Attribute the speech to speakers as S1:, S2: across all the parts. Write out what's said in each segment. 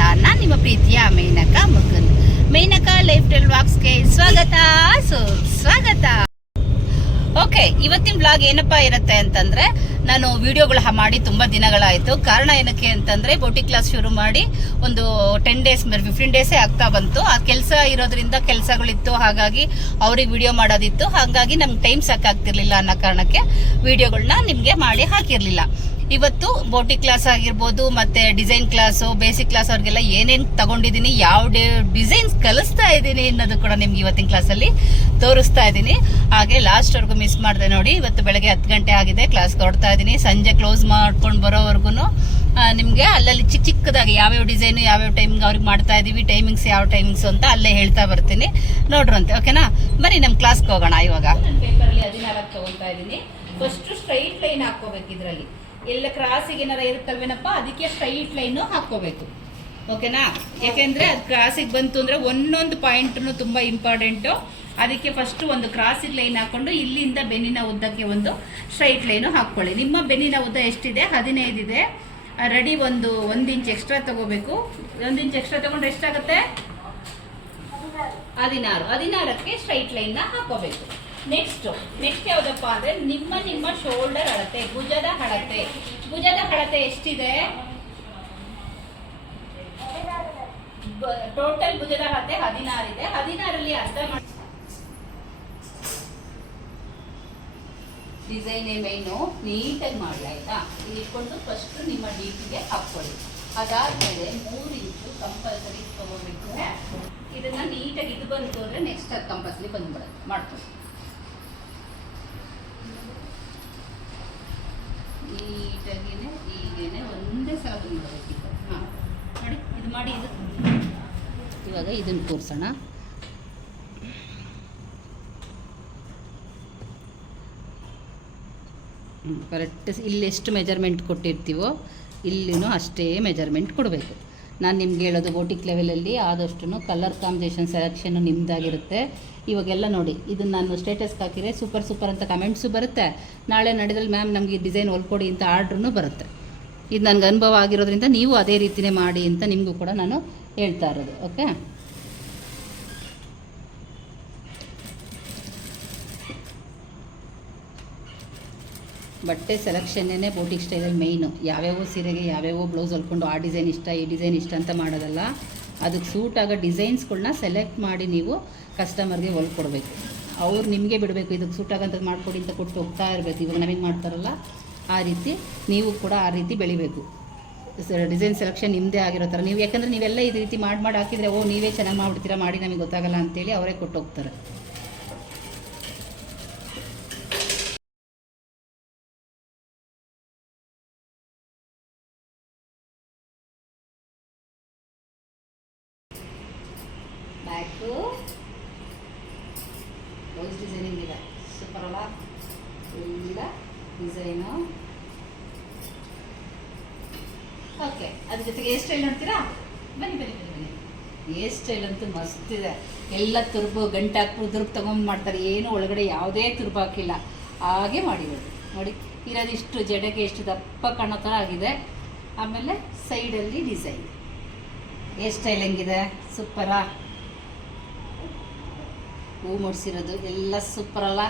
S1: ನಾನು ನಿಮ್ಮ ಪ್ರೀತಿಯ ಮೇನಕ ಮಗನ್ ಮೇನಕ ಲೈಫ್ ಸ್ಟೈಲ್ ವಾಕ್ಸ್ಗೆ ಸ್ವಾಗತ ಸ್ವಾಗತ. ಓಕೆ, ಇವತ್ತಿನ ಬ್ಲಾಗ್ ಏನಪ್ಪಾ ಇರುತ್ತೆ ಅಂತಂದ್ರೆ, ನಾನು ವಿಡಿಯೋಗಳು ಮಾಡಿ ತುಂಬಾ ದಿನಗಳಾಯ್ತು. ಕಾರಣ ಏನಕ್ಕೆ ಅಂತಂದ್ರೆ ಬೋಟಿ ಕ್ಲಾಸ್ ಶುರು ಮಾಡಿ ಒಂದು ಟೆನ್ ಡೇಸ್ ಫಿಫ್ಟೀನ್ ಡೇಸೇ ಆಗ್ತಾ ಬಂತು. ಆ ಕೆಲಸ ಇರೋದ್ರಿಂದ ಕೆಲಸಗಳಿತ್ತು. ಹಾಗಾಗಿ ಅವ್ರಿಗೆ ವಿಡಿಯೋ ಮಾಡೋದಿತ್ತು. ಹಾಗಾಗಿ ನಮ್ಗೆ ಟೈಮ್ ಸಾಕಾಗ್ತಿರ್ಲಿಲ್ಲ ಅನ್ನೋ ಕಾರಣಕ್ಕೆ ವಿಡಿಯೋಗಳನ್ನ ನಿಮಗೆ ಮಾಡಿ ಹಾಕಿರ್ಲಿಲ್ಲ. ಇವತ್ತು ಬೋಟಿ ಕ್ಲಾಸ್ ಆಗಿರ್ಬೋದು, ಮತ್ತೆ ಡಿಸೈನ್ ಕ್ಲಾಸು, ಬೇಸಿಕ್ ಕ್ಲಾಸ್ ಅವ್ರಿಗೆಲ್ಲ ಏನೇನ್ ತಗೊಂಡಿದ್ದೀನಿ, ಯಾವ ಡಿಸೈನ್ಸ್ ಕಲಿಸ್ತಾ ಇದ್ದೀನಿ ಅನ್ನೋದು ಕೂಡ ನಿಮ್ಗೆ ಇವತ್ತಿನ ಕ್ಲಾಸಲ್ಲಿ ತೋರಿಸ್ತಾ ಇದ್ದೀನಿ. ಹಾಗೆ ಲಾಸ್ಟ್ವರೆಗೂ ಮಿಸ್ ಮಾಡಿದೆ ನೋಡಿ, ಇವತ್ತು ಬೆಳಗ್ಗೆ ಹತ್ತು ಗಂಟೆ ಆಗಿದೆ ಕ್ಲಾಸ್ ಕೊಡ್ತಾ ಇದ್ದೀನಿ. ಸಂಜೆ ಕ್ಲೋಸ್ ಮಾಡ್ಕೊಂಡು ಬರೋವರೆಗೂ ನಿಮಗೆ ಅಲ್ಲಲ್ಲಿ ಚಿಕ್ಕ ಚಿಕ್ಕದಾಗಿ ಯಾವ್ಯಾವ ಡಿಸೈನ್ ಯಾವ್ಯಾವ ಟೈಮಿಂಗ್ ಅವ್ರಿಗೆ ಮಾಡ್ತಾ ಇದೀವಿ ಟೈಮಿಂಗ್ಸ್ ಯಾವ ಟೈಮಿಂಗ್ಸ್ ಅಂತ ಅಲ್ಲೇ ಹೇಳ್ತಾ ಬರ್ತೀನಿ. ನೋಡ್ರಂತೆ ಓಕೆನಾ ಬರಿ ನಮ್ಮ ಕ್ಲಾಸ್ಗೆ ಹೋಗೋಣ ಇವಾಗ. ಪೇಪರಲ್ಲಿ ಇದ್ದೀನಿ. ಫಸ್ಟ್ ಸ್ಟ್ರೈಟ್ ಲೈನ್ ಹಾಕೋಬೇಕು ಇದರಲ್ಲಿ. ಎಲ್ಲ ಕ್ರಾಸಿಗೆ ಏನಾರ ಇರುತ್ತಲ್ವೇನಪ್ಪ? ಅದಕ್ಕೆ ಸ್ಟ್ರೈಟ್ ಲೈನು ಹಾಕೋಬೇಕು ಓಕೆನಾ ಯಾಕೆಂದ್ರೆ ಅದು ಕ್ರಾಸಿಗೆ ಬಂತು ಅಂದ್ರೆ ಒಂದೊಂದು ಪಾಯಿಂಟ್ನು ತುಂಬಾ ಇಂಪಾರ್ಟೆಂಟು ಅದಕ್ಕೆ ಫಸ್ಟ್ ಒಂದು ಕ್ರಾಸಿಗೆ ಲೈನ್ ಹಾಕೊಂಡು ಇಲ್ಲಿಂದ ಬೆನ್ನಿನ ಉದ್ದಕ್ಕೆ ಒಂದು ಸ್ಟ್ರೈಟ್ ಲೈನು ಹಾಕ್ಕೊಳ್ಳಿ. ನಿಮ್ಮ ಬೆನ್ನಿನ ಉದ್ದ ಎಷ್ಟಿದೆ? ಹದಿನೈದು ಇದೆ. ರೆಡಿ ಒಂದು ಒಂದು ಇಂಚ್ ಎಕ್ಸ್ಟ್ರಾ ತಗೋಬೇಕು. ಒಂದು ಇಂಚ್ ಎಕ್ಸ್ಟ್ರಾ ತಗೊಂಡ್ರೆ ಎಷ್ಟಾಗುತ್ತೆ? ಹದಿನಾರು. ಹದಿನಾರಕ್ಕೆ ಸ್ಟ್ರೈಟ್ ಲೈನ್ನ ಹಾಕೋಬೇಕು ನೆಕ್ಸ್ಟ್ ನೆಕ್ಸ್ಟ್ ಯಾವುದಪ್ಪ ಅಂದ್ರೆ ನಿಮ್ಮ ನಿಮ್ಮ ಶೋಲ್ಡರ್ ಅಳತೆ, ಭುಜದ ಅಳತೆ. ಭುಜದ ಅಳತೆ ಎಷ್ಟಿದೆ? ಟೋಟಲ್ ಭುಜದ ಅಳತೆ ಹದಿನಾರಿದೆ. ಹದಿನಾರಲ್ಲಿ ಅರ್ಧ ಮಾಡಿ ಡಿಸೈನೇ ಮೈನು ನೀಟಾಗಿ ಮಾಡಿ ಆಯ್ತಾ? ಇಟ್ಕೊಂಡು ಫಸ್ಟ್ ನಿಮ್ಮ ಡೀಪಿಗೆ ಹಾಕ್ಕೊಳ್ಳಿ. ಅದಾದ್ಮೇಲೆ ಮೂರು ಇಂಚು ಕಂಪಲ್ಸರಿ ತಗೋಬೇಕು ಇದನ್ನ ನೀಟಾಗಿ ಇದು ಬಂತು ಅಂದ್ರೆ ನೆಕ್ಸ್ಟ್ ಅದು ಕಂಪಲ್ಸರಿ ಬಂದ್ಬಿಡುತ್ತೆ. ಮಾಡ್ಕೊಂಡು ನೀಟಾಗಿನೇ ಹೀಗೇನೆ ಒಂದೇ ಸಲ ನೋಡಿ ಇದು ಮಾಡಿ ಇದು. ಇವಾಗ ಇದನ್ನು ಕೂರ್ಸೋಣ. ಕರೆಕ್ಟ್ ಇಲ್ಲಿ ಎಷ್ಟು ಮೆಜರ್ಮೆಂಟ್ ಕೊಟ್ಟಿರ್ತೀವೋ, ಇಲ್ಲಿನೂ ಅಷ್ಟೇ ಮೆಜರ್ಮೆಂಟ್ ಕೊಡಬೇಕು. ನಾನು ನಿಮ್ಗೆ ಹೇಳೋದು ಬೋಟಿಕ್ ಲೆವೆಲಲ್ಲಿ ಆದಷ್ಟು ಕಲರ್ ಕಾಂಬಿನೇಷನ್ ಸೆಲೆಕ್ಷನ್ ನಿಮ್ಮದಾಗಿರುತ್ತೆ ಇವಾಗೆಲ್ಲ ನೋಡಿ, ಇದನ್ನು ನಾನು ಸ್ಟೇಟಸ್ಗೆ ಹಾಕಿದರೆ ಸೂಪರ್ ಸೂಪರ್ ಅಂತ ಕಮೆಂಟ್ಸು ಬರುತ್ತೆ. ನಾಳೆ ನಡೆದಲ್ಲಿ ಮ್ಯಾಮ್ ನಮಗೆ ಡಿಸೈನ್ ಹೊಲ್ಕೊಡಿ ಅಂತ ಆರ್ಡ್ರೂ ಬರುತ್ತೆ. ಇದು ನನಗೆ ಅನುಭವ ಆಗಿರೋದ್ರಿಂದ ನೀವು ಅದೇ ರೀತಿನೇ ಮಾಡಿ ಅಂತ ನಿಮಗೂ ಕೂಡ ನಾನು ಹೇಳ್ತಾ ಇರೋದು ಓಕೆ ಬಟ್ಟೆ ಸೆಲೆಕ್ಷನ್ನೇ ಬೋಟಿಕ್ ಸ್ಟೈಲಲ್ಲಿ ಮೇಯ್ನು ಯಾವ್ಯಾವ ಸೀರೆಗೆ ಯಾವ್ಯಾವ ಬ್ಲೌಸ್ ಹೊಲ್ಕೊಂಡು ಆ ಡಿಸೈನ್ ಇಷ್ಟ, ಈ ಡಿಸೈನ್ ಇಷ್ಟ ಅಂತ ಮಾಡೋದಲ್ಲ. ಅದಕ್ಕೆ ಸೂಟ್ ಆಗೋ ಡಿಸೈನ್ಸ್ಗಳನ್ನ ಸೆಲೆಕ್ಟ್ ಮಾಡಿ ನೀವು ಕಸ್ಟಮರ್ಗೆ ಹೊಲ್ಕೊಡ್ಬೇಕು ಅವ್ರು ನಿಮಗೆ ಬಿಡಬೇಕು, ಇದಕ್ಕೆ ಸೂಟ್ ಆಗೋಂಥದ್ದು ಮಾಡಿಕೊಡಿ ಅಂತ ಕೊಟ್ಟು ಹೋಗ್ತಾ ಇರಬೇಕು. ಇವಾಗ ನಮಗೆ ಮಾಡ್ತಾರಲ್ಲ, ಆ ರೀತಿ ನೀವು ಕೂಡ ಆ ರೀತಿ ಬೆಳಿಬೇಕು. ಡಿಸೈನ್ ಸೆಲೆಕ್ಷನ್ ನಿಮ್ಮದೇ ಆಗಿರೋ ಥರ. ನೀವು ಯಾಕಂದರೆ ನೀವೆಲ್ಲ ಇದು ರೀತಿ ಮಾಡಿ ಮಾಡಿ ಹಾಕಿದರೆ, ಓ, ನೀವೇ ಚೆನ್ನಾಗಿ ಮಾಡಿಬಿಡ್ತೀರಾ, ಮಾಡಿ ನಮಗೆ ಗೊತ್ತಾಗಲ್ಲ ಅಂತೇಳಿ ಅವರೇ ಕೊಟ್ಟು ಹೋಗ್ತಾರೆ ಬ್ಯಾಕು ಬ್ಲೌಸ್ ಡಿಸೈನಿಂಗ್ ಇದೆ ಸೂಪರ್ ಅಲ್ಲ ಇಲ್ಲ ಡಿಸೈನು ಓಕೆ ಅದ್ರ ಜೊತೆಗೆ ಹೇರ್ ಸ್ಟೈಲ್ ಅಂತೀರಾ? ಬನ್ನಿ ಬನ್ನಿ ಬನ್ನಿ ಬನ್ನಿ. ಹೇರ್ ಸ್ಟೈಲ್ ಅಂತೂ ಮಸ್ತ್ ಇದೆ. ಎಲ್ಲ ತುರ್ಬು, ಗಂಟೆ ಹಾಕ್ಬಿಟ್ಟು ದುರ್ಬ್ ತಗೊಂಡು ಮಾಡ್ತಾರೆ. ಏನು ಒಳಗಡೆ ಯಾವುದೇ ತುರ್ಬು ಹಾಕಿಲ್ಲ. ಹಾಗೆ ಮಾಡಿರೋದು ನೋಡಿ, ಇರೋದಿಷ್ಟು ಜಡೆಗೆ ಎಷ್ಟು ದಪ್ಪ ಕಾಣೋ ಥರ ಆಗಿದೆ. ಆಮೇಲೆ ಸೈಡಲ್ಲಿ ಡಿಸೈನ್ ಹೇರ್ ಸ್ಟೈಲ್ ಹೆಂಗಿದೆ? ಸೂಪರಾ ಹೂ ಮುಡಿಸಿರೋದು. ಎಲ್ಲ ಸೂಪರಲ್ಲ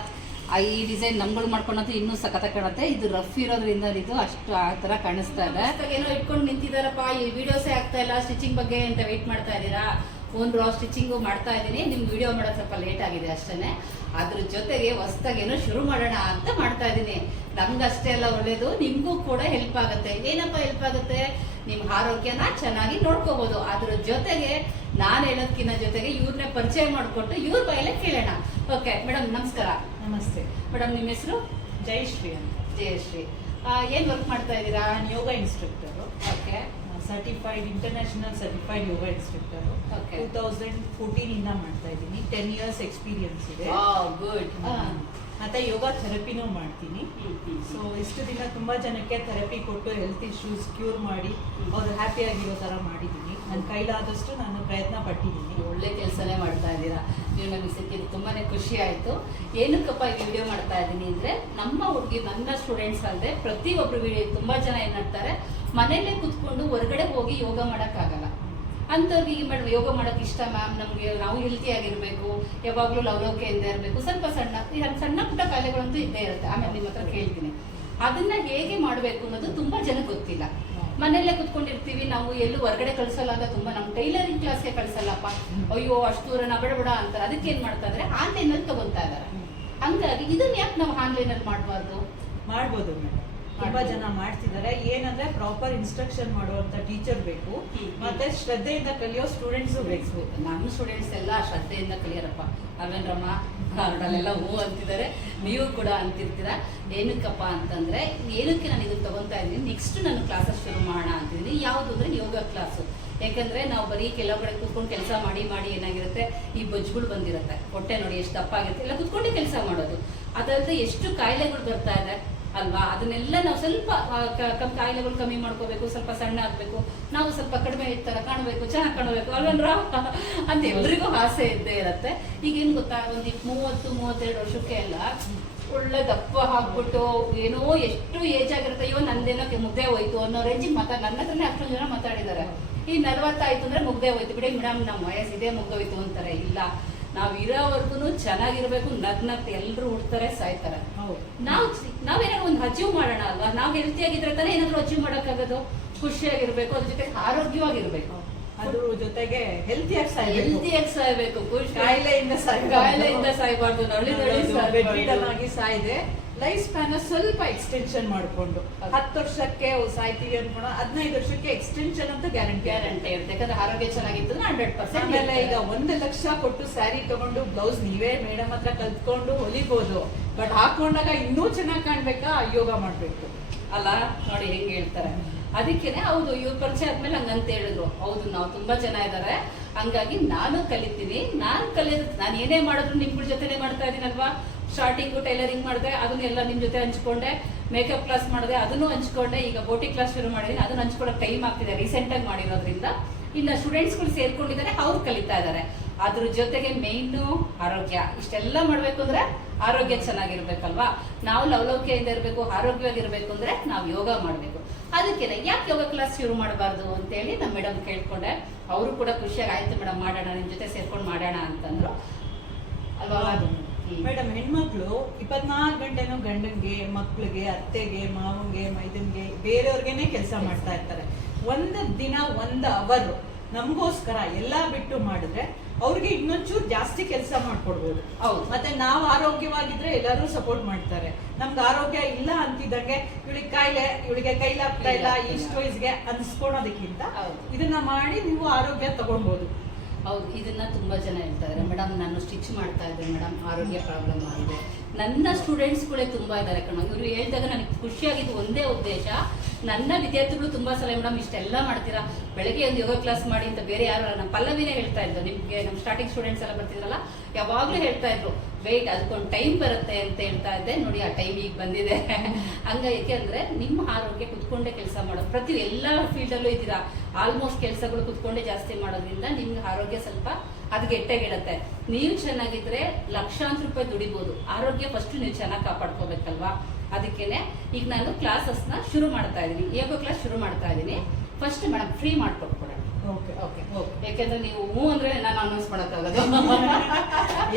S1: ಈ ಡಿಸೈನ್ ನಮ್ಗಳು ಮಾಡ್ಕೊಂಡಂತ, ಇನ್ನೂ ಸಖತ ಕಾಣುತ್ತೆ. ಇದು ರಫ್ ಇರೋದ್ರಿಂದ ಇದು ಅಷ್ಟು ಆ ತರ ಕಾಣಿಸ್ತಾ ಇದೆ. ಏನೋ ಇಟ್ಕೊಂಡು ನಿಂತಿದಾರಪ್ಪ, ಈ ವಿಡಿಯೋಸೇ ಆಗ್ತಾ ಇಲ್ಲ ಸ್ಟಿಚಿಂಗ್ ಬಗ್ಗೆ ಅಂತ ವೆಯ್ಟ್ ಮಾಡ್ತಾ ಇದ್ದೀರಾ? ಓನ್ ಬ್ಲೌಸ್ ಸ್ಟಿಚಿಂಗು ಮಾಡ್ತಾ ಇದ್ದೀನಿ. ನಿಮ್ಗೆ ವಿಡಿಯೋ ಮಾಡೋದು ಸ್ವಲ್ಪ ಲೇಟ್ ಆಗಿದೆ ಅಷ್ಟೇ ಅದ್ರ ಜೊತೆಗೆ ಹೊಸ್ದಾಗಿ ಏನೋ ಶುರು ಮಾಡೋಣ ಅಂತ ಮಾಡ್ತಾ ಇದ್ದೀನಿ. ನಮ್ಗಷ್ಟೇ ಅಲ್ಲ ಒಳ್ಳೇದು, ನಿಮಗೂ ಕೂಡ ಹೆಲ್ಪ್ ಆಗುತ್ತೆ. ಏನಪ್ಪ ಹೆಲ್ಪ್ ಆಗುತ್ತೆ? ನಿಮ್ಮ ಆರೋಗ್ಯನ ಚೆನ್ನಾಗಿ ನೋಡ್ಕೋಬಹುದು ಅದ್ರ ಜೊತೆಗೆ ನಾನು ಹೇಳೋದ್ಕಿನ್ನ ಜೊತೆಗೆ ಇವ್ರನ್ನೇ ಪರಿಚಯ ಮಾಡಿಕೊಟ್ಟು ಇವ್ರ ಬಯಲೇ ಕೇಳೋಣ. ಓಕೆ ಮೇಡಮ್ ನಮಸ್ಕಾರ.
S2: ನಮಸ್ತೆ.
S1: ಮೇಡಮ್ ನಿಮ್ಮ ಹೆಸರು?
S2: ಜಯಶ್ರೀ ಅಂತ.
S1: ಜಯಶ್ರೀ ಏನ್ ವರ್ಕ್ ಮಾಡ್ತಾ ಇದ್ದೀರಾ?
S2: ನಾನು yoga instructor
S1: okay
S2: certified international certified yoga instructor
S1: okay
S2: two thousand fourteen ಇಂದ ಮಾಡ್ತಾ ಇದ್ದೀನಿ. ಟೆನ್ ಇಯರ್ಸ್ ಎಕ್ಸ್ಪೀರಿಯನ್ಸ್ ಇದೆ.
S1: ಗುಡ್
S2: ಮತ್ತೆ ಯೋಗ ಥೆರಪಿನೂ ಮಾಡ್ತೀನಿ. ಸೊ ಇಷ್ಟು ದಿನ ತುಂಬಾ ಜನಕ್ಕೆ ಥೆರಪಿ ಕೊಟ್ಟು ಹೆಲ್ತ್ ಇಶ್ಯೂಸ್ ಕ್ಯೂರ್ ಮಾಡಿ ಅವ್ರು ಹ್ಯಾಪಿ ಆಗಿರೋ ತರ ಮಾಡಿದ್ದೀನಿ. ನನ್ನ ಕೈಲಾದಷ್ಟು ನಾನು ಪ್ರಯತ್ನ ಪಟ್ಟಿದ್ದೀನಿ.
S1: ಒಳ್ಳೆ ಕೆಲಸನೇ ಮಾಡ್ತಾ ಇದ್ದೀರಾ. ನೀವು ನಮಗೆ ಸಿಕ್ಕಿದ್ದು ತುಂಬಾ ಖುಷಿ ಆಯಿತು. ಏನಕ್ಕಪ್ಪ ಈ ವಿಡಿಯೋ ಮಾಡ್ತಾ ಇದ್ದೀನಿ ಅಂದರೆ, ನಮ್ಮ ಹುಡುಗಿ ನನ್ನ ಸ್ಟೂಡೆಂಟ್ಸ್ ಅಲ್ಲದೆ ಪ್ರತಿಯೊಬ್ಬರು ವಿಡಿಯೋ ತುಂಬ ಜನ ಏನು ಮಾಡ್ತಾರೆ, ಮನೆಯಲ್ಲೇ ಕುತ್ಕೊಂಡು ಹೊರಗಡೆ ಹೋಗಿ ಯೋಗ ಮಾಡೋಕ್ಕಾಗಲ್ಲ. ಅಂಥವ್ರಿಗೆ ಈಗ ಮೇಡಮ್ ಯೋಗ ಮಾಡೋಕೆ ಇಷ್ಟ ಮ್ಯಾಮ್ ನಮಗೆ ನಾವು ಹೆಲ್ತಿಯಾಗಿರಬೇಕು ಯಾವಾಗಲೂ ಲವಲವಿಕೆಯಿಂದ ಇರಬೇಕು. ಸ್ವಲ್ಪ ಸಣ್ಣ ಸಣ್ಣ ಪುಟ್ಟ ಕಾಯಿಲೆಗಳಂತೂ ಇದ್ದೇ ಇರುತ್ತೆ. ಆಮೇಲೆ ನಿಮ್ಮ ಹತ್ರ ಕೇಳ್ತೀನಿ. ಅದನ್ನು ಹೇಗೆ ಮಾಡಬೇಕು ಅನ್ನೋದು ತುಂಬ ಜನಕ್ಕೆ ಗೊತ್ತಿಲ್ಲ. ಮನೆಯಲ್ಲೇ ಕುತ್ಕೊಂಡಿರ್ತೀವಿ ನಾವು ಎಲ್ಲೂ ಹೊರಗಡೆ ಕಳಿಸಲ್ಲ ಅಂತ ತುಂಬ ನಮ್ಮ ಟೈಲರಿಂಗ್ ಕ್ಲಾಸ್ಗೆ ಕಳಿಸಲ್ಲಪ್ಪ. ಅಯ್ಯೋ ಅಷ್ಟು ದೂರ ನಾ ಬೇಡ ಅಂತಾರೆ ಅದಕ್ಕೆ ಏನ್ ಮಾಡ್ತಾ ಇದ್ದಾರೆ ಆನ್ಲೈನ್ ಅಲ್ಲಿ ತಗೊಂತಾ ಇದಾರೆ. ಹಂಗಾಗಿ ಇದನ್ನ ಯಾಕೆ ನಾವು ಆನ್ಲೈನಲ್ಲಿ ಮಾಡಬಾರ್ದು?
S2: ಮಾಡ್ಬೋದು ಮೇಡಮ್ ತುಂಬಾ. ಜನ ಮಾಡ್ತಿದ್ದಾರೆ ಏನಂದ್ರೆ ಪ್ರಾಪರ್ ಇನ್ಸ್ಟ್ರಕ್ಷನ್ ಮಾಡುವಂತ ಟೀಚರ್ ಬೇಕು. ಮತ್ತೆ ಶ್ರದ್ಧೆಯಿಂದ ಕಲಿಯೋ ಸ್ಟೂಡೆಂಟ್ಸ್ ಬೇಕು.
S1: ನಮ್ಮ ಸ್ಟೂಡೆಂಟ್ಸ್ ಎಲ್ಲ ಶ್ರದ್ಧೆಯಿಂದ ಕಲಿಯರಪ್ಪ. ಅಲ್ವೇನ್ರಮ್ಮ ಕಾರ್ಡಲ್ಲೆಲ್ಲ ಹೂ ಅಂತಿದ್ದಾರೆ. ನೀವು ಕೂಡ ಅಂತಿರ್ತೀರ? ಏನಕ್ಕಪ್ಪ ಅಂತಂದ್ರೆ, ಏನಕ್ಕೆ ನಾನು ಇದನ್ನ ತಗೊಂತಾ ಇದ್ದೀನಿ? ನೆಕ್ಸ್ಟ್ ನಾನು ಕ್ಲಾಸಸ್ ಶುರು ಮಾಡೋಣ ಅಂತಿದ್ದೀನಿ. ಯಾವುದು ಅಂದ್ರೆ ಯೋಗ ಕ್ಲಾಸು ಯಾಕಂದ್ರೆ ನಾವು ಬರೀ ಕೆಲವು ಕಡೆ ಕೂತ್ಕೊಂಡು ಕೆಲಸ ಮಾಡಿ ಮಾಡಿ ಏನಾಗಿರುತ್ತೆ? ಈ ಬೊಜ್ಗಳು ಬಂದಿರುತ್ತೆ. ಹೊಟ್ಟೆ ನೋಡಿ ಎಷ್ಟು ದಪ್ಪ ಆಗಿರುತ್ತೆ ಎಲ್ಲ ಕೂತ್ಕೊಂಡೇ ಕೆಲಸ ಮಾಡೋದು. ಅದಲ್ಲದೆ ಎಷ್ಟು ಕಾಯಿಲೆಗಳು ಬರ್ತಾ ಇದೆ? ಅಲ್ವಾ? ಅದನ್ನೆಲ್ಲ ನಾವು ಸ್ವಲ್ಪ ಕಾಯಿಲೆಗಳು ಕಮ್ಮಿ ಮಾಡ್ಕೋಬೇಕು, ಸ್ವಲ್ಪ ಸಣ್ಣ ಆಗ್ಬೇಕು. ನಾವು ಸ್ವಲ್ಪ ಕಡಿಮೆ ತರ ಕಾಣಬೇಕು, ಚೆನ್ನಾಗಿ ಕಾಣಬೇಕು ಅಲ್ವನ್ರ ಅಂತ ಎಲ್ರಿಗೂ ಆಸೆ ಇದ್ದೇ ಇರತ್ತೆ. ಈಗ ಏನ್ ಗೊತ್ತಾ? ಒಂದು ಮೂವತ್ತು, ಮೂವತ್ತೆರಡು ವರ್ಷಕ್ಕೆ ಎಲ್ಲ ಒಳ್ಳೆ ದಪ್ಪ ಹಾಕ್ಬಿಟ್ಟು ಏನೋ ಎಷ್ಟು ಏಜ್ ಆಗಿರುತ್ತೆ. ಅಯ್ಯೋ, ನಂದೇನೋ ಮುದ್ದೆ ಹೋಯ್ತು ಅನ್ನೋ ರೇಂಜಿಗೆ ಮಾತಾ ನನ್ನ ಹತ್ರನೇ ಅಷ್ಟೊಂದು ಜನ ಮಾತಾಡಿದ್ದಾರೆ. ಈ ನಲ್ವತ್ತಾಯ್ತು ಅಂದ್ರೆ ಮುಗ್ದೆ ಹೋಯ್ತು. ಬಿಡಿ ಮೇಡಮ್ ನಮ್ಮ ವಯಸ್ಸಿದೆ ಮುಗ್ದೋಯ್ತು ಅಂತಾರೆ. ಇಲ್ಲ, ನಾವ್ ಇರೋವರೆಗೂ ಚೆನ್ನಾಗಿರ್ಬೇಕು ನಗ್ನಗ್ ಎಲ್ಲರೂ ಹುಡ್ತಾರೆ, ಸಾಯ್ತಾರೆ. ನಾವು ನಾವೇನಾದ್ರು ಒಂದು ಅಚೀವ್ ಮಾಡೋಣ ಅಲ್ವಾ? ನಾವು ಹೆಲ್ತಿ ಆಗಿದ್ರೆ ತಾನೇ ಏನಾದ್ರು ಅಚೀವ್ ಮಾಡೋಕ್ಕಾಗೋದು? ಖುಷಿಯಾಗಿರ್ಬೇಕು ಅದ್ರ ಜೊತೆ ಆರೋಗ್ಯವಾಗಿರ್ಬೇಕು.
S2: ಅದ್ರ ಜೊತೆಗೆ ಹೆಲ್ತಿಯಾಗಿ ಸಾಯ್ಬೇಕು.
S1: ಹೆಲ್ತಿಯಾಗಿ ಸಾಯ್ಬೇಕು ಖುಷಿ
S2: ಕಾಯಿಲೆಯಿಂದ ಸಾಯ್ಬಾರ್ದು.
S1: ಕಾಯಿಲೆಯಿಂದ ಸಾಯ್ಬಾರ್ದು ನಳ್ಳಿ
S2: ಆಗಿ ಸಾಯ್ದೆ. ಲೈಫ್ ಸ್ಪ್ಯಾನ್ ಸ್ವಲ್ಪ ಎಕ್ಸ್ಟೆನ್ಷನ್ ಮಾಡಿಕೊಂಡು. ಹತ್ತು ವರ್ಷಕ್ಕೆ ಸಾಯ್ತೀವಿ ಅನ್ಕೊಂಡು ಹದಿನೈದು ವರ್ಷಕ್ಕೆ ಎಕ್ಸ್ಟೆನ್ಷನ್ ಅಂತ ಗ್ಯಾರಂಟಿ
S1: ಗ್ಯಾರಂಟಿ ಇರುತ್ತೆ. ಯಾಕಂದ್ರೆ ಆರೋಗ್ಯ ಚೆನ್ನಾಗಿತ್ತು ಹಂಡ್ರೆಡ್ ಪರ್ಸೆಂಟ್
S2: ಎಲ್ಲ ಈಗ ಒಂದು ಲಕ್ಷ ಕೊಟ್ಟು ಸ್ಯಾರಿ ತಗೊಂಡು ಬ್ಲೌಸ್ ನೀವೇ ಮೇಡಮ್ ಹತ್ರ ಕಲ್ತ್ಕೊಂಡು ಹೊಲಿಬೋದು. ಬಟ್ ಹಾಕೊಂಡಾಗ ಇನ್ನೂ ಚೆನ್ನಾಗಿ ಕಾಣ್ಬೇಕಾ? ಯೋಗ ಮಾಡ್ಬೇಕು.
S1: ಅಲ್ಲ ನೋಡಿ ಹೆಂಗ್ ಹೇಳ್ತಾರೆ. ಅದಕ್ಕೇನೆ ಹೌದು ಇವ್ರ ಪರಿಚಯ ಆದ್ಮೇಲೆ ಹಂಗಂತ ಹೇಳಿದ್ರು. ಹೌದು ನಾವು ತುಂಬಾ ಜನ ಇದ್ದಾರೆ ಹಂಗಾಗಿ ನಾನು ಕಲಿತೀನಿ. ನಾನು ಕಲಿಯೋದು ನಾನು ಏನೇ ಮಾಡಿದ್ರು ನಿಮ್ಗಳ ಜೊತೆನೆ ಮಾಡ್ತಾ ಇದೀನಲ್ವಾ? ಸ್ಟಾರ್ಟಿಂಗು ಟೈಲರಿಂಗ್ ಮಾಡಿದೆ ಅದನ್ನೆಲ್ಲ ನಿಮ್ಮ ಜೊತೆ ಹಂಚ್ಕೊಂಡೆ. ಮೇಕಪ್ ಕ್ಲಾಸ್ ಮಾಡಿದೆ, ಅದನ್ನು ಹಂಚ್ಕೊಂಡೆ. ಈಗ ಬೋಟಿ ಕ್ಲಾಸ್ ಶುರು ಮಾಡಿದ್ದೀನಿ ಅದನ್ನ ಹಂಚ್ಕೊಳ್ಳೋಕೆ ಟೈಮ್ ಆಗ್ತಿದೆ ರೀಸೆಂಟ್ ಆಗಿ ಮಾಡಿರೋದ್ರಿಂದ. ಇನ್ನ ಸ್ಟೂಡೆಂಟ್ಸ್ಗಳು ಸೇರ್ಕೊಂಡಿದ್ದಾರೆ, ಅವ್ರು ಕಲಿತಾ ಇದ್ದಾರೆ. ಅದ್ರ ಜೊತೆಗೆ ಮೇಯ್ನು ಆರೋಗ್ಯ. ಇಷ್ಟೆಲ್ಲ ಮಾಡಬೇಕು ಅಂದ್ರೆ ಆರೋಗ್ಯ ಚೆನ್ನಾಗಿರ್ಬೇಕಲ್ವಾ? ನಾವು ಲವಲವಿಕೆಯಿಂದ ಇರಬೇಕು, ಆರೋಗ್ಯವಾಗಿರಬೇಕು ಅಂದ್ರೆ ನಾವು ಯೋಗ ಮಾಡಬೇಕು. ಅದಕ್ಕೆ ಯಾಕೆ ಯೋಗ ಕ್ಲಾಸ್ ಶುರು ಮಾಡಬಾರ್ದು ಅಂತೇಳಿ ನಮ್ಮ ಮೇಡಮ್ ಕೇಳ್ಕೊಂಡೆ. ಅವರು ಕೂಡ ಖುಷಿಯಾಗಿ, ಆಯ್ತು ಮೇಡಮ್ ಮಾಡೋಣ ನಿಮ್ಮ ಜೊತೆ ಸೇರ್ಕೊಂಡು ಮಾಡೋಣ ಅಂತಂದ್ರು. ಅಲ್ವಾ? ಹ್ಮ್.
S2: ಮೇಡಮ್ ಹೆಣ್ಮಕ್ಳು ಇಪ್ಪತ್ನಾಲ್ಕು ಗಂಟೆನೂ ಗಂಡನ್ಗೆ ಮಕ್ಳಿಗೆ ಅತ್ತೆಗೆ ಮಾವನ್ಗೆ ಮೈದನ್ಗೆ ಬೇರೆಯವ್ರಿಗೆನೆ ಕೆಲಸ ಮಾಡ್ತಾ ಇರ್ತಾರೆ. ಒಂದು ದಿನ ಒಂದು ಅವರ್ ನಮಗೋಸ್ಕರ ಎಲ್ಲಾ ಬಿಟ್ಟು ಮಾಡಿದ್ರೆ ಅವ್ರಿಗೆ ಇನ್ನೊಂಚೂರು ಜಾಸ್ತಿ ಕೆಲಸ ಮಾಡ್ಕೊಡ್ಬೋದು.
S1: ಹೌದು.
S2: ಮತ್ತೆ ನಾವು ಆರೋಗ್ಯವಾಗಿದ್ರೆ ಎಲ್ಲರೂ ಸಪೋರ್ಟ್ ಮಾಡ್ತಾರೆ. ನಮ್ಗೆ ಆರೋಗ್ಯ ಇಲ್ಲ ಅಂತಿದ್ದಂಗೆ ಇವಳಿಗೆ ಕಾಯಿಲೆ ಇವಳಿಗೆ ಕೈಲಾಗ್ತಾ ಇಲ್ಲ ಇಸ್ಟೋಯ್ಸ್ಗೆ ಅನ್ಸ್ಕೊಳೋದಕ್ಕಿಂತ. ಇದನ್ನ ಮಾಡಿ ನೀವು ಆರೋಗ್ಯ ತಗೊಳ್ಬೋದು
S1: ಹೌದು, ಇದನ್ನ ತುಂಬಾ ಜನ ಹೇಳ್ತಾ ಇದ್ದಾರೆ ಮೇಡಮ್, ನಾನು ಸ್ಟಿಚ್ ಮಾಡ್ತಾ ಇದ್ದೆ. ಮೇಡಮ್, ಆರೋಗ್ಯ ಪ್ರಾಬ್ಲಮ್ ಆಗಿದೆ. ನನ್ನ ಸ್ಟೂಡೆಂಟ್ಸ್ಗಳೇ ತುಂಬಾ ಇದ್ದಾರೆ ಕಣ. ಇವರು ಹೇಳಿದಾಗ ನನಗೆ ಖುಷಿಯಾಗಿದ್ದು ಒಂದೇ ಉದ್ದೇಶ. ನನ್ನ ವಿದ್ಯಾರ್ಥಿಗಳು ತುಂಬಾ ಸಲ, ಮೇಡಮ್, ಇಷ್ಟೆಲ್ಲ ಮಾಡ್ತೀರಾ? ಬೆಳಗ್ಗೆ ಒಂದು ಯೋಗ ಕ್ಲಾಸ್ ಮಾಡಿ ಅಂತ ಬೇರೆ ಯಾರು. ನಮ್ಮ ಪಲ್ಲವಿನೇ ಹೇಳ್ತಾ ಇದ್ದು ನಿಮ್ಗೆ ನಮ್ಮ ಸ್ಟಾರ್ಟಿಂಗ್ ಸ್ಟೂಡೆಂಟ್ಸ್ ಎಲ್ಲ ಬರ್ತಿದ್ರಲ್ಲ? ಯಾವಾಗ್ಲೂ ಹೇಳ್ತಾ ಇದ್ರು. ವೆಯ್ಟ್ ಅದಕ್ಕೊಂದು ಟೈಮ್ ಬರುತ್ತೆ ಅಂತ ಹೇಳ್ತಾ ಇದ್ದೆ. ನೋಡಿ, ಆ ಟೈಮ್ ಈಗ ಬಂದಿದೆ. ಹಂಗ ಯಾಕೆಂದ್ರೆ ನಿಮ್ಮ ಆರೋಗ್ಯ ಕುತ್ಕೊಂಡೇ ಕೆಲಸ ಮಾಡೋದು ಪ್ರತಿ ಎಲ್ಲ ಫೀಲ್ಡಲ್ಲೂ ಇದ್ದೀರಾ? ಆಲ್ಮೋಸ್ಟ್ ಕೆಲಸಗಳು ಕುತ್ಕೊಂಡೇ ಜಾಸ್ತಿ ಮಾಡೋದ್ರಿಂದ ನಿಮ್ಗೆ ಆರೋಗ್ಯ ಸ್ವಲ್ಪ ಅದು ಗೆಟ್ಟಗಿಡತ್ತೆ ನೀವು ಚೆನ್ನಾಗಿದ್ರೆ ಲಕ್ಷಾಂತರ ರೂಪಾಯಿ ದುಡಿಬೋದು. ಆರೋಗ್ಯ ಫಸ್ಟ್ ನೀವು ಚೆನ್ನಾಗಿ ಕಾಪಾಡ್ಕೋಬೇಕಲ್ವಾ? ಅದಕ್ಕೇನೆ ಈಗ ನಾನು ಕ್ಲಾಸಸ್ನ ಶುರು ಮಾಡ್ತಾ ಇದ್ದೀನಿ. ಯೋಗ ಕ್ಲಾಸ್ ಶುರು ಮಾಡ್ತಾ ಇದ್ದೀನಿ. ಫಸ್ಟ್ ಮೇಡಮ್ ಫ್ರೀ ಮಾಡ್ಕೊಟ್ಕೊಡೋಣ.
S2: ಓಕೆ
S1: ಓಕೆ
S2: ಓಕೆ
S1: ಯಾಕೆಂದ್ರೆ ನೀವು ಹ್ಞೂ ಅಂದ್ರೆ ನಾನು ಅನೌನ್ಸ್ ಮಾಡೋಕ್ಕಾಗೋದು.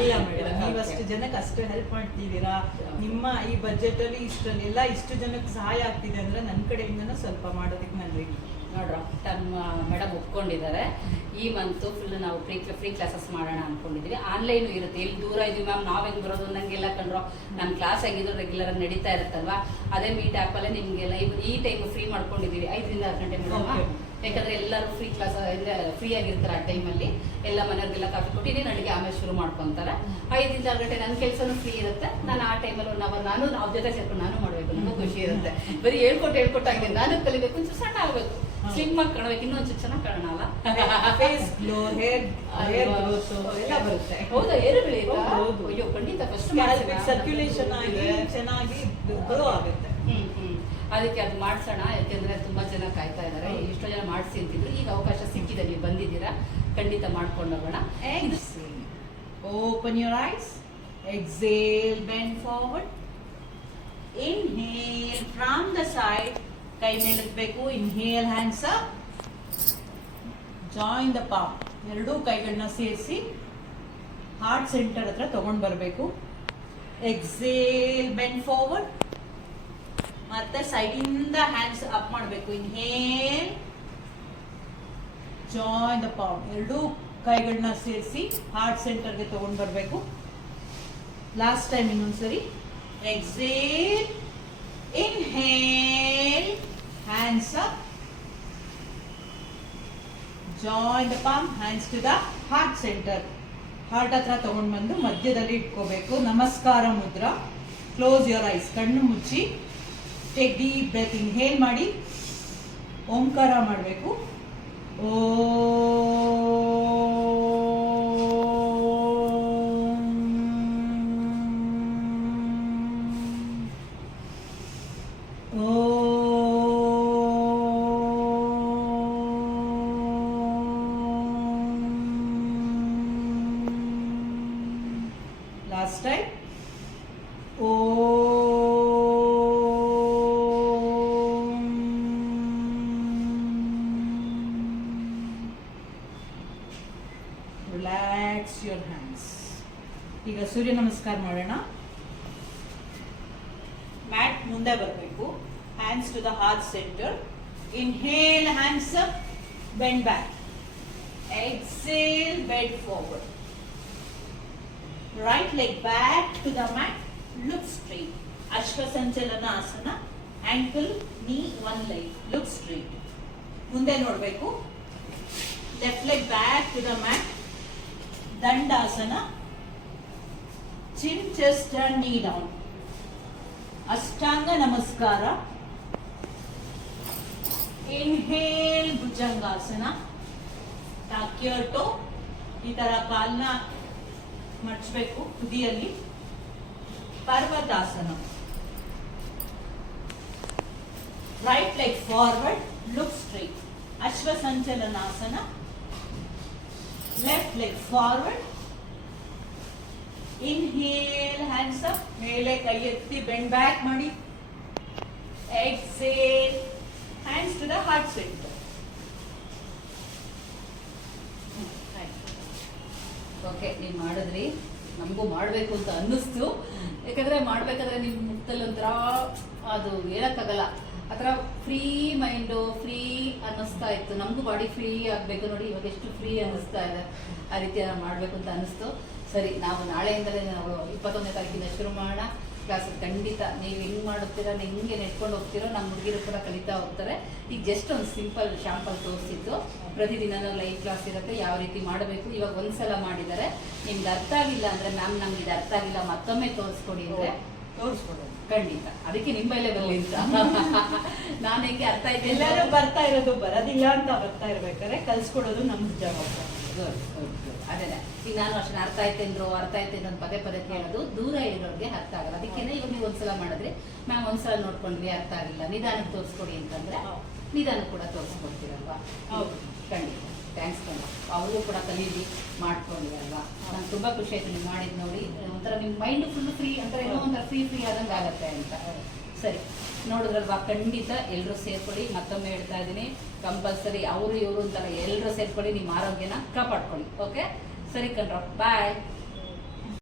S2: ಇಲ್ಲ ಮೇಡಮ್ ನೀವಷ್ಟು ಜನಕ್ಕೆ ಅಷ್ಟು ಹೆಲ್ಪ್ ಮಾಡ್ತಿದ್ದೀರಾ? ನಿಮ್ಮ ಈ ಬಜೆಟ್ ಅಲ್ಲಿ ಇಷ್ಟಲ್ಲಿ ಇಷ್ಟು ಜನಕ್ಕೆ ಸಹಾಯ ಆಗ್ತಿದೆ ಅಂದ್ರೆ ನನ್ನ ಕಡೆಯಿಂದನೂ ಸ್ವಲ್ಪ ಮಾಡೋದಕ್ಕೆ ನನಗೆ
S1: ನೋಡ್ರ ನಮ್ಮ ಮೇಡಮ್ ಒಪ್ಕೊಂಡಿದ್ದಾರೆ. ಈ ಮಂತು ಫುಲ್ ನಾವು ಫ್ರೀ ಫ್ರೀ ಕ್ಲಾಸಸ್ ಮಾಡೋಣ ಅನ್ಕೊಂಡಿದ್ದೀವಿ ಆನ್ಲೈನ್ ಇರುತ್ತೆ. ಇಲ್ಲಿ ದೂರ ಇದೀವಿ ಮ್ಯಾಮ್ ನಾವ್ ಹೆಂಗ್ ಬರೋದು ನಂಗೆಲ್ಲ ಕಂಡ್ರು ನನ್ನ ಕ್ಲಾಸ್ ಆಗಿದ್ರು ರೆಗ್ಯುಲರ್ ಆಗಿ ನಡೀತಾ ಇರುತ್ತಲ್ವಾ? ಅದೇ ಮೀಟ್ ಆ್ಯಪಲ್ಲೇ ನಿಮ್ಗೆ ಲೈವ್ ಈ ಟೈಮ್ ಫ್ರೀ ಮಾಡ್ಕೊಂಡಿದೀವಿ. ಐದರಿಂದ ಆರು ಗಂಟೆ ಮೇಡಮ್. ಯಾಕಂದ್ರೆ ಎಲ್ಲರೂ ಫ್ರೀ ಕ್ಲಾಸ್ ಫ್ರೀ ಆಗಿರ್ತಾರೆ ಆ ಟೈಮಲ್ಲಿ ಎಲ್ಲ ಮನೆಯವ್ರಿಗೆಲ್ಲ ಕಾಫಿ ಕೊಟ್ಟು ಇನ್ನೇನು ಅಡುಗೆ ಆಮೇಲೆ ಶುರು ಮಾಡ್ಕೊಂತಾರೆ. ಐದಿಂದ ಆರು ಗಂಟೆ ನನ್ನ ಕೆಲಸನೂ ಫ್ರೀ ಇರುತ್ತೆ. ನಾನು ಆ ಟೈಮಲ್ಲಿ ಒನ್ ಅವರ್ ನಾನು ಅವ್ರ ಜೊತೆ ಸೇರ್ಕೊಂಡು ನಾನು ಮಾಡಬೇಕು. ನನಗೂ ಖುಷಿ ಇರುತ್ತೆ. ಬರೀ ಹೇಳ್ಕೊಟ್ಟು ಹೇಳ್ಕೊಟ್ಟಾಗಿದೆ ನಾನು ಕಲಿಬೇಕು ಒಂಚೂರು ಸಣ್ಣ ಆಗಬೇಕು. ಸ್ಲಿಮ್ ಆಗಿ ಕಾಣಬೇಕು ಇನ್ನೊಂಚೂರು ಚೆನ್ನಾಗಿ ಕಾಣೋಣ ಅಲ್ಲ?
S2: Face glow hair hair growth ಎಲ್ಲ ಬರುತ್ತೆ.
S1: ಹೌದಾ ಏರು ಬೆಳೆಯುತ್ತೆ
S2: ಹೌದು, ಹೌದು.
S1: ಅಯ್ಯೋ ಖಂಡಿತ ಫಸ್ಟ್
S2: ಸರ್ಕ್ಯುಲೇಷನ್ ಆಗಿ ಚೆನ್ನಾಗಿ ಗ್ರೋ ಆಗುತ್ತೆ.
S1: ಅದಕ್ಕೆ ಅದು ಮಾಡಿಸೋಣ, ಯಾಕೆಂದ್ರೆ ತುಂಬಾ ಜನ ಕಾಯ್ತಾ
S2: ಇದ್ದಾರೆ
S1: ಇಷ್ಟೋ ಜನ ಮಾಡಿಸಿ ಅಂತಿದ್ರು. ಈಗ ಅವಕಾಶ ಸಿಕ್ಕಿದೆ. ನೀವು ಬಂದಿದ್ದೀರಾ? ಖಂಡಿತ ಮಾಡ್ಕೊಂಡು ಹೋಗೋಣ.
S2: Open your eyes exhale bend forward inhale from the side. ಕೈ ಮೇಲಿಸ್ಬೇಕು inhale hands up join the palm ಎರಡೂ ಕೈಗಳನ್ನ ಸೇರಿಸಿ ಹಾರ್ಟ್ ಸೆಂಟರ್ ಹತ್ರ ತಗೊಂಡ್ ಬರಬೇಕು. ಎಕ್ಸೇಲ್ ಬೆಂಡ್ ಫಾರ್ವರ್ಡ್ ಮತ್ತೆ ಸೈಡಿಂದ ಹ್ಯಾಂಡ್ಸ್ ಅಪ್ ಮಾಡಬೇಕು. ಇನ್ಹೇಲ್ ಜಾಯ್ ದ ಪಾಮ್ ಎರಡೂ ಕೈಗಳನ್ನ ಸೇರಿಸಿ ಹಾರ್ಟ್ ಸೆಂಟರ್ಗೆ ತಗೊಂಡ್ ಬರಬೇಕು. ಲಾಸ್ಟ್ ಟೈಮ್ ಇನ್ನೊಂದ್ಸರಿ. Exhale inhale hands up join the palm hands to the heart center heart ಹತ್ರ ತಗೊಂಡ್ ಬಂದು ಮಧ್ಯದಲ್ಲಿ ಇಟ್ಕೋಬೇಕು. ನಮಸ್ಕಾರ ಮುದ್ರ. ಕ್ಲೋಸ್ ಯೋರ್ ಐಸ್ ಕಣ್ಣು ಮುಚ್ಚಿ. ಟೇಕ್ ಡೀಪ್ ಬ್ರೆತ್ ಇನ್ಹೇಲ್ ಮಾಡಿ ಓಂಕಾರ ಮಾಡಬೇಕು. Last ರಿಲ್ಯಾಕ್ಸ್ ಯುವರ್ ಹ್ಯಾಂಡ್ಸ್ ಈಗ ಸೂರ್ಯ ನಮಸ್ಕಾರ ಮಾಡೋಣ. ಮ್ಯಾಟ್ ಮುಂದೆ ಬರಬೇಕು. Hands to the heart center inhale hands up bend back exhale bend forward right leg back to the mat look straight. ಅಶ್ವಸಂಚಲನ ಆಸನ ankle, knee, one leg, look straight. ಮುಂದೆ ನೋಡಬೇಕು. Left leg back to the mat dandasana chin chest and knee down ಅಷ್ಟಾಂಗ ನಮಸ್ಕಾರ inhale bhujangasana ಟಾಕ್ಯರ್ ಟೋ ಈ ತರ ಕಾಲ್ನ ಮಡ್ಚಬೇಕು ತುದಿಯಲ್ಲಿ ಪರ್ವತಾಸನ right leg forward look straight ಅಶ್ವಸಂಚಲನಾಸನ left leg forward inhale hands up ಮೇಲೆ ಕೈ ಎತ್ತಿ ಬೆಂಡ್ ಬ್ಯಾಕ್ ಮಾಡಿ. Exhale hands to the heart center
S1: okay ನೀವು ಮಾಡಿದ್ರಿ. ನಮಗೂ ಮಾಡಬೇಕು ಅಂತ ಅನ್ನಿಸ್ತು. ಯಾಕಂದ್ರೆ ಮಾಡಬೇಕಾದ್ರೆ ನಿಮ್ಮ ಮುಖದಲ್ಲಿ ಒಂಥರ ಅದು ಹೇಳಕ್ಕಾಗಲ್ಲ. ಆ ಥರ ಫ್ರೀ ಮೈಂಡು ಫ್ರೀ ಅನ್ನಿಸ್ತಾ ಇತ್ತು. ನಮಗೂ ಬಾಡಿ ಫ್ರೀ ಆಗಬೇಕು ನೋಡಿ, ಇವಾಗ ಎಷ್ಟು ಫ್ರೀ ಅನ್ನಿಸ್ತಾ ಇದೆ. ಆ ರೀತಿ ಮಾಡಬೇಕು ಅಂತ ಅನ್ನಿಸ್ತು. ಸರಿ, ನಾವು ನಾಳೆಯಿಂದಲೇ ನಾವು ಇಪ್ಪತ್ತೊಂದನೇ ತಾರೀಕಿಂದ ಶುರು ಮಾಡೋಣ. ಕ್ಲಾಸ್ ಖಂಡಿತ ನೀವು ಹೆಂಗ್ ಮಾಡುತ್ತೀರಾ ಹೆಂಗೆ ನೆಟ್ಕೊಂಡು ಹೋಗ್ತೀರೋ, ನಮ್ಮ ಹುಡುಗಿರು ಕೂಡ ಕಲಿತಾ ಹೋಗ್ತಾರೆ. ಈಗ ಜಸ್ಟ್ ಒಂದು ಸಿಂಪಲ್ ಶಾಂಪಲ್ ತೋರಿಸಿದ್ದು. ಪ್ರತಿದಿನ ಲೈವ್ ಕ್ಲಾಸ್ ಇರುತ್ತೆ, ಯಾವ ರೀತಿ ಮಾಡಬೇಕು? ಇವಾಗ ಒಂದ್ಸಲ ಮಾಡಿದ್ದಾರೆ ನಿಮ್ಗೆ ಅರ್ಥ ಆಗಿಲ್ಲ ಅಂದ್ರೆ ಮ್ಯಾಮ್ ನಮ್ಗೆ ಇದು ಅರ್ಥ ಆಗಿಲ್ಲ, ಮತ್ತೊಮ್ಮೆ ತೋರಿಸ್ಕೊಡಿ ಅಂದ್ರೆ
S2: ತೋರಿಸ್ಕೊಡೋದು
S1: ಖಂಡಿತ. ಅದಕ್ಕೆ ನಿಮ್ಮ ಲೆವೆಲ್ ಅಂತ ನಾನು ಹೆಂಗೆ ಅರ್ಥ ಇದೆ
S2: ಎಲ್ಲರೂ ಬರ್ತಾ ಇರೋದು ಬರೋದಿಲ್ಲ ಅಂತ ಬರ್ತಾ ಇರ್ಬೇಕಾದ್ರೆ ಕಲ್ಸ್ಕೊಡೋದು ನಮ್ಮ ಜವಾಬ್ದಾರಿ.
S1: ಗುಡ್ ಗುಡ್ ಗುಡ್ ಅದೇನೆ ಈಗ ನಾನು ಅಷ್ಟೇ ಅರ್ಥ ಆಯ್ತೇನ್ರು ಅರ್ಥ ಆಯ್ತೇನು ಅಂತ ಪದೇ ಪದೇ ಕೇಳೋದು ದೂರ ಇರೋರಿಗೆ ಅರ್ಥ ಆಗಲ್ಲ. ಅದಕ್ಕೇನೆ ಇವಾಗ ನೀವು ಒಂದ್ಸಲ ಮಾಡಿದ್ರೆ ಮ್ಯಾಮ್ ಒಂದ್ಸಲ ನೋಡ್ಕೊಂಡ್ವಿ ಅರ್ಥ ಆಗಿಲ್ಲ. ನಿಧಾನಕ್ಕೆ ತೋರಿಸ್ಕೊಡಿ ಅಂತಂದ್ರೆ. ನಿಧಾನ ಕೂಡ ತೋರಿಸ್ಕೊಡ್ತೀರಲ್ವಾ?
S2: ಹೌದು.
S1: ಖಂಡಿತ. ಥ್ಯಾಂಕ್ಸ್ ಕಣ ಅವರು ಕೂಡ ಕಲೀಲಿ ಮಾಡ್ಕೊಳ್ಳಿ ಅಲ್ವಾ? ನಂಗೆ ತುಂಬ ಖುಷಿ ಆಯ್ತು ನೀವು ಮಾಡಿದ್ ನೋಡಿ. ಒಂಥರ ನಿಮ್ಮ ಮೈಂಡ್ ಫುಲ್ ಫ್ರೀ ಅಂತ ಏನೋ ಒಂಥರ ಫ್ರೀ ಫ್ರೀ ಆದಂಗೆ ಆಗತ್ತೆ ಅಂತ. ಸರಿ, ನೋಡಿದ್ರಲ್ವಾ? ಖಂಡಿತ ಎಲ್ಲರೂ ಸೇರ್ಕೊಳ್ಳಿ. ಮತ್ತೊಮ್ಮೆ ಹೇಳ್ತಾ ಇದ್ದೀನಿ ಕಂಪಲ್ಸರಿ ಅವರು ಇವರು ಅಂತಾರೆ ಎಲ್ಲರೂ ಸೇರ್ಕೊಳ್ಳಿ. ನಿಮ್ಮ ಆರೋಗ್ಯನ ಕಾಪಾಡ್ಕೊಳ್ಳಿ. ಓಕೆ ಸರಿ ಕಣ್ರ ಬಾಯ್